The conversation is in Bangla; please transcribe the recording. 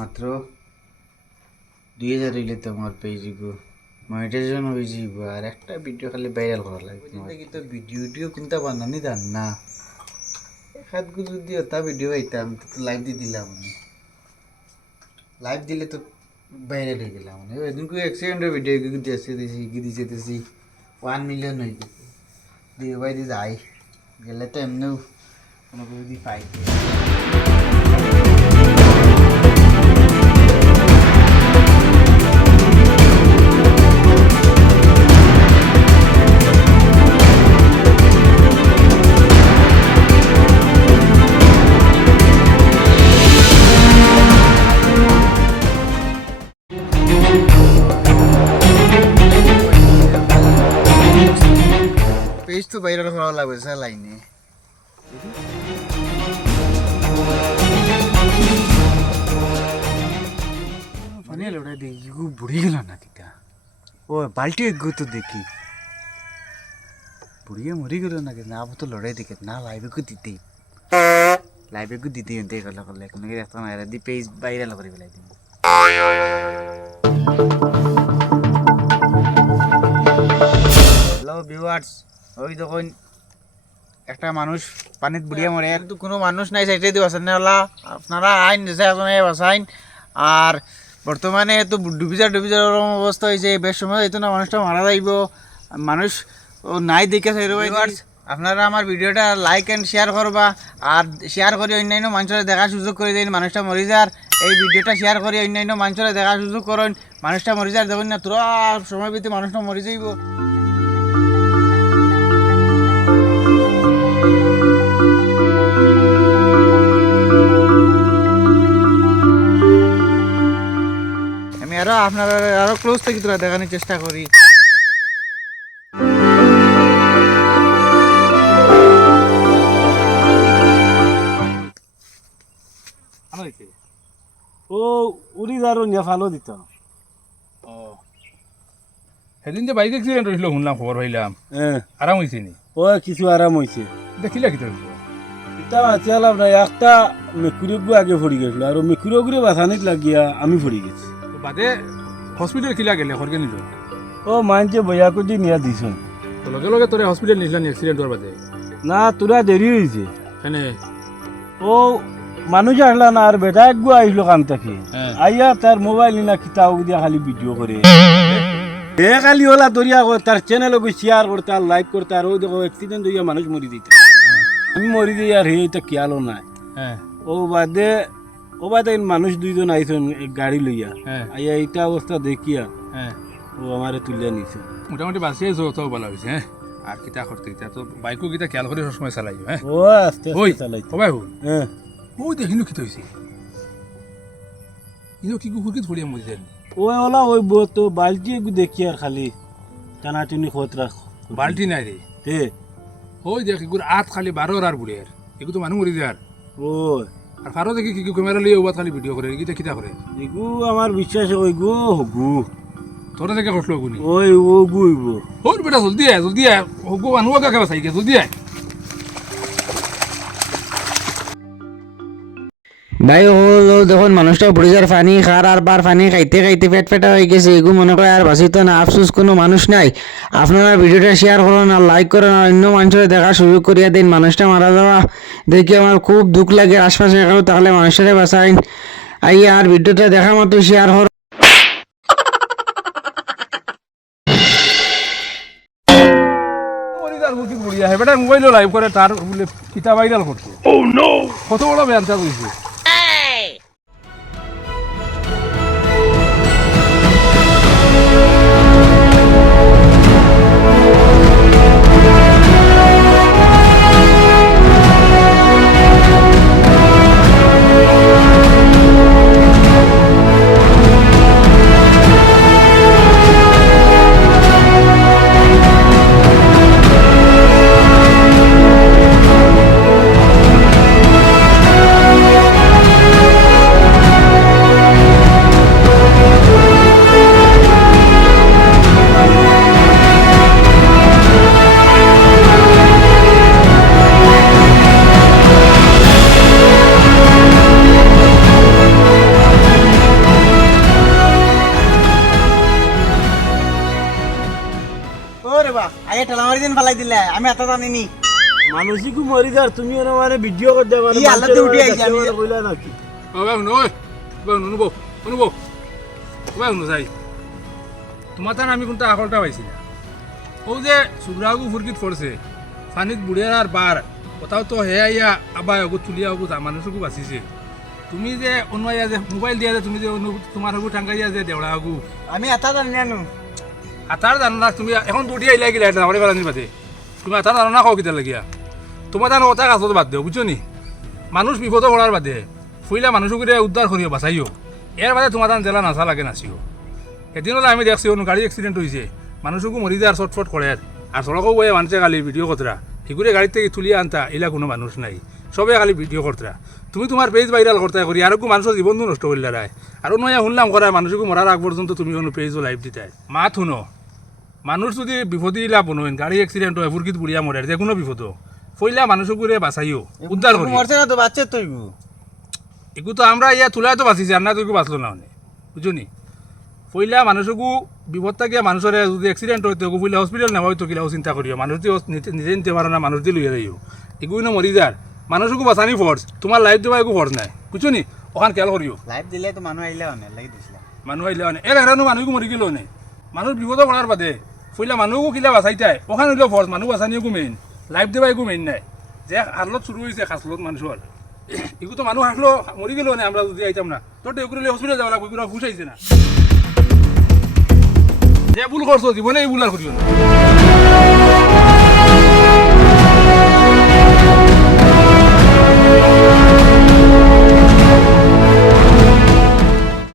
মাত্র দুই হাজার হইলে তো আমার পেয়ে যাব মনিটাইজেশন হয়ে যাব আর একটা ভিডিও খালি ভাইরাল করা লাগবে কিন্তু ভিডিও টিডিও কোনটা বানানি জান না। হাত যদি ওটা ভিডিও পাইতাম তো লাইভ দিয়ে দিলাম লাইভ দিলে তো ভাইরাল হয়ে গেলাম মানে এদিন অ্যাক্সিডেন্টের ভিডিও দিয়েছে দিয়েছি কি দিয়েছে দিয়েছি ওয়ান মিলিয়ন হয়ে গেছে। দিয়ে ভাই দিয়ে যাই। গেলে তো এমনিও কোনো যদি পাই। পেজ তো ভাইরাল করা লাগবে স্যার লাইনে মানে লোটা দেখি খুব বুড়ি গেল না কিটা ও বাল্টি এগো তো দেখি বুড়িয়ে মরি গেল না কিন্তু আবার তো লড়াই দেখে না লাইভে কো দিতেই লাইভে কো দিতেই এনতে গেল করলে ওই দেখুন একটা মানুষ পানিত বুড়িয়ে মরে। কিন্তু কোনো মানুষ নাই বাঁচান না আপনারা আইন বাঁচাইন আর বর্তমানে তো ডুবিজার ডুবিজার ওরকম অবস্থা হয়েছে বেশ সময় হয়তো না মানুষটা মারা যাইব মানুষ ও নাই দেখে আপনারা আমার ভিডিওটা লাইক অ্যান্ড শেয়ার করবা। আর শেয়ার করে অন্যান্য মানুষের দেখার সুযোগ করে দিন মানুষটা মরে যার এই ভিডিওটা শেয়ার করে অন্যান্য মানুষের দেখার সুযোগ করেন মানুষটা মরে যার দেখুন না তোরা সময় ভিত্তি মানুষটা মরে যাইব। আপনার আরও ক্লোজ থেকে তোরা দেখানোর চেষ্টা করি। ও উড়ি যারো নিয়ে ফালো দিত। সেদিন যে বাইক এক্সিডেন্ট হয়েছিল শুনলাম খবর পাইলাম। হ্যাঁ আরাম হয়েছে নি? ও কিছু আরাম হয়েছে দেখিলা কি তোর ইতা বাঁচিয়ালাম না একটা মেকুরিগু আগে পড়ি গেছিল আর মেকুরিগুড়ে বাঁচানিত লাগিয়া আমি পড়ি গেছি। বাদে হসপিটাল কিলা গেলে খরকে নিল ও মানছে বইয়া করে নিয়ে দিছ। তো লগে লগে তোরে হসপিটাল নিছিলাম এক্সিডেন্ট হওয়ার বাদে? না তোরা দেরি হয়েছে এনে ও মানুষ আসলা না আর বেটা একগু আইলো কাম থাকি। আইয়া তার মোবাইল নিনা কিতাব দিয়া খালি ভিডিও করে এ খালি ওলা দরিয়া তার চ্যানেলকে শেয়ার করতে আর লাইক করতে আর ওই দেখো অ্যাক্সিডেন্ট হইয়া মানুষ মরি দিতে আমি মরি দিই আর হে এটা খেয়ালও নাই। ও বাদে ও বাদে মানুষ দুইজন আইসন এক গাড়ি লইয়া। হ্যাঁ। আইয়া এইটা অবস্থা দেখিয়া হ্যাঁ। ও আমারে তুলিয়া নিছে। মোটামুটি বাঁচিয়ে যাও ভালো হয়েছে হ্যাঁ? আর কিতা করতে কিতা তো বাইকও কিতা খেয়াল করে সবসময় চালাই হ্যাঁ? ও আস্তে ওই আস্তে চালাইছে। সবাই হুন হ্যাঁ। ওই দেখিনু কিতা হয়েছে ইনো কি কুকুর কি ধরিয়া মরি যায় ওই ওলা ওই তো বালতি দেখি আর খালি। টানাটুনি খত রাখ বাল্টি নাই রে তে। ওই দেখ এগুলো আত খালি বারো আর বুড়ে আর এগুলো তো মানুষ মরি যায় আর ও আর ফারো দেখি কি ক্যামেরা লিয়ে ওবাত খালি ভিডিও করে কিতা কিতা করে? এগু আমার বিশ্বাস ওই গো হগু। তোরা দেখে কষ্ট গুনি ওই ও গু হইব ওর বেটা জলদি আয় জলদি আয়। হগো মানুহ কাকে বাঁচাইকে জলদি আয়। ভাই ও ও দেখুন মানুষটা বুড়ি যার পানি খার আর বার পানি খাইতে খাইতে পেট ফেটা হয়ে গেছে। এগু মনে করে আর বাঁচিত না আফসোস কোনো মানুষ নাই। আপনারা ভিডিওটা শেয়ার করুন আর লাইক করুন আর অন্য মানুষের দেখা সুযোগ করিয়া দিন মানুষটা মারা যাওয়া দেখে আমার খুব দুঃখ লাগে আশপাশে কারও তাহলে মানুষের বাঁচাইন আই আর ভিডিওটা দেখা মতো শেয়ার করুন মোবাইলও লাইভ করে তার বলে কিতা ভাইরাল করতো ও নো কত বড় ব্যানটা কইছে বাড়ি দিন ফেলাই দিলে আমি এত জানিনি। মানুষিকু মরি যার তুমি ওরা মানে ভিডিও করতে পারো ই আলাদা উঠি আইছে, আমি- কইলা নাকি? ও ভাই শুনো ওই ভাই শুনো নুবো শুনব ভাই শুনো যাই। তোমার তার আমি কোনটা আকলটা পাইছি না ও যে সুগ্রাহু ফুরকিত পড়ছে পানিত বুড়িয়ার আর বার কোথাও তো হে আইয়া আবার ওগু তুলিয়া ওগু মানুষকু বাঁচিছে। তুমি যে অনুয়াইয়া যে মোবাইল দিয়া যে তুমি যে অনু- তোমার হগু টাঙ্গাইয়া যে দেওড়া হগু আমি এত জানি না আতার জানো না, তুমি এখন দুটি আইলা গিলা এটা আমার বেলানি বাদে। তুমি আতার জানো না খাও কিতা লাগিয়া তোমার জানো কথা কাছত বাদ দেও বুঝছ নি? মানুষ বিপদ পড়ার বাদে ফুইলা মানুষকে উদ্ধার করিও বাঁচাইও। এর বাদে তোমার তান জেলা নাচা লাগে, নাচিও। এদিন হলে আমি দেখছি গাড়ি এক্সিডেন্ট হয়েছে মানুষকে মরি যায় আর চটফট করে আর সড়কও বয়ে মানুষে খালি ভিডিও করতরা এগুলো গাড়ি থেকে তুলিয়ে আনতা এলা কোনো মানুষ নাই। সবে খালি ভিডিও করতরা তুমি তোমার পেজ ভাইরাল করতে করি আর মানুষের জীবন নষ্ট করলে রায় আর নয়া শুনলাম করা মানুষকে মরার আগ পর্যন্ত তুমি কোনো পেজও লাইভ দিতাই। মাত শুনো। মানুষ যদি বিপদে লাভ নয় গাড়ি এক্সিডেন্ট হয় ফুরকিত বুড়িয়া মরে যে কোনো বিপদ। ফইলা মানুষগুলো বাঁচাইও উদ্ধার করি মরছে না তো বাচ্চা তো এগু তো আমরা ইয়া তুলাই তো বাঁচিছি আর না তো বাঁচলো না মানে। বুঝছ নি? ফইলা মানুষকু বিপদ থাকিয়া মানুষের যদি এক্সিডেন্ট হইতো এগু ফইলা হসপিটাল নেওয়া হইতো কিলাও চিন্তা করিও মানুষ দিয়ে নিজে নিতে পারো না মানুষ দিয়ে লইয়া যাইও এগু ন মরি যার মানুষকু বাঁচানি ফর্স তোমার লাইফ দেওয়া এগু ফর্স নাই। বুঝছ নি? ওখান খেয়াল করিও লাইভ দিলে তো মানুহ আহিলে অনেক লাগি দিছিলে। মানুহ আহিলে মানে। এর হেরানো মানুহকো মরি গেল নে মানুষ বিপদ পড়ার বাদে ফইলা মানুহকো কিলা বাঁচাইতাই ওখান হইলেও ফর্স মানুহ একো মেইন লাইফ একো মেইন নাই। যে হাতলত শুরু হৈছে খাচলত মানুহৰ এগু তো মানুষ আসলো মরি গেল না আমরা যদি আইতাম না। তোর এগুলো হসপিটাল যাওয়া লাগবে এগুলো ঘুষ আইছে না। যে ভুল করছ জীবনে এই ভুল আর করিও না